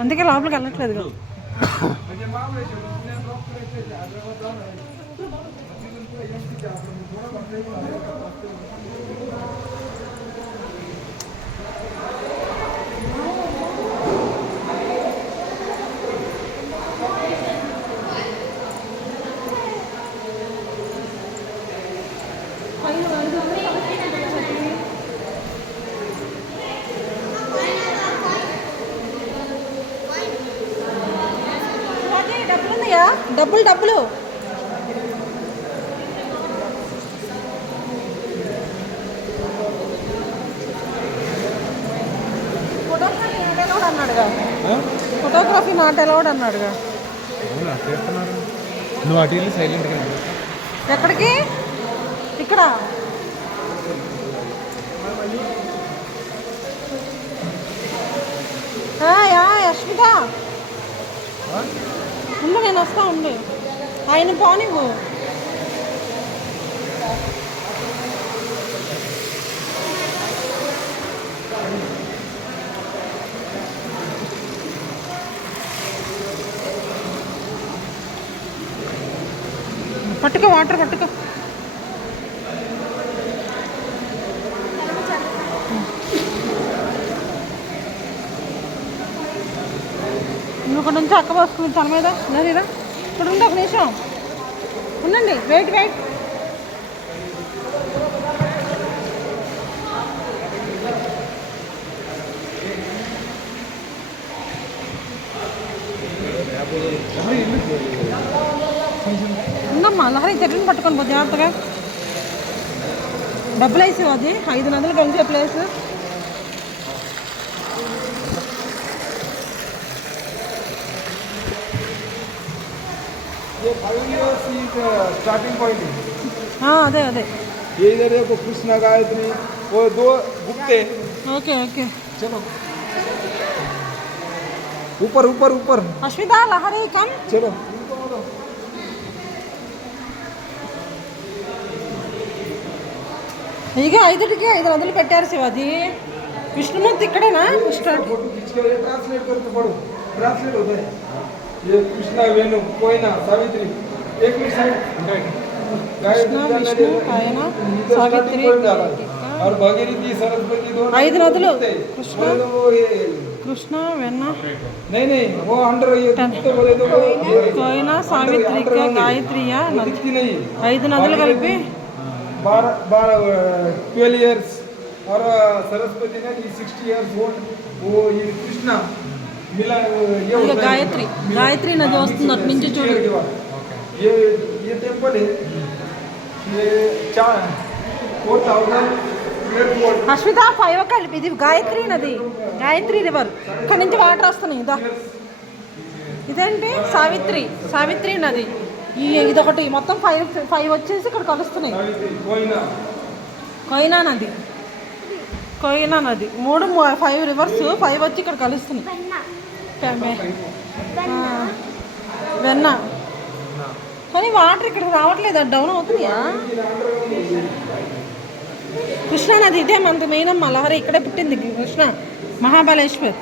అందుకే లోపలికి వెళ్ళట్లేదు. డబ్బులు డబ్బులు ఫోటోగ్రఫీ నాట్ అలౌడ్ అన్నాడుగా. నువ్వు అటు వెళ్ళి సైలెంట్గా. ఎక్కడికి? ఇక్కడ యశ్మిత ఉండు, నేను వస్తా ఉండు. ఆయన పోనివ్వు. పట్టుకో, వాటర్ పట్టుకో. ఇక్కడ నుంచి అక్క వస్తుంది తన మీద. లేదా ఇక్కడ ఉంది, ఒక నిమిషం ఉండండి, వెయిట్ వెయిట్. ఉందమ్మా, లహరి చెట్టుని పట్టుకొని పో జాగ్రత్తగా. డబ్బులు వేసావు, అది 5 నదులు కలిసే ప్లేస్. स्टार्टिंग पॉइंट है। हाँ अदे अदे ये इधर देखो कृष्णा गायत्री, वो 2 गुप्ते। ओके ओके चलो ऊपर ऊपर ऊपर। अश्विता लहरी कम चलो ಈಗ 5ಕ್ಕೆ 5 ನదులు పెట్టారు శివాజీ. విష్ణుమూర్తి ఇక్కడేనా? ट्रांसलेट करके पढ़ो, ट्रांसलेट होता है। ये कृष्णा वेणु कोयना सावित्री, एक मिनट साइड कृष्णा विष्णु कोयना सावित्री और भागीरथी सरस्वती दोनों 5 నదులు. कृष्ण वेणु नहीं नहीं वो अंडर ये तो बोले तो कोयना सावित्री का गायत्री या नदी नहीं 5 నదులు కలిపి 12 इयर्स और सरस्वती ने 60 इयर्स ओल्ड. वो ये कृष्णा मिला ये गायत्री गायत्री नदी वस्तुंది అటు నుంచి చూడు. ये टेंपल है, ये 4000 అశ్విత 5 కలిపి ఇది గాయత్రి నది, గాయత్రి రివర్. ఇక్కడ నుంచి వాటర్ వస్తున్నాయి. ఇదా ఇదేంటి సావిత్రి, సావిత్రి నది. ఇదొకటి మొత్తం 5 వచ్చేసి ఇక్కడ కలుస్తున్నాయి. కోయినా నది, కోయినా నది 5 రివర్స్ 5 వచ్చి ఇక్కడ కలుస్తున్నాయి. వెన్న కానీ వాటర్ ఇక్కడ రావట్లేదు, అది డౌన్ అవుతున్నాయా? కృష్ణా నది ఇదే మనది మెయిన్ అమ్మ. లహరి ఇక్కడే పుట్టింది కృష్ణ, మహాబలేశ్వర్.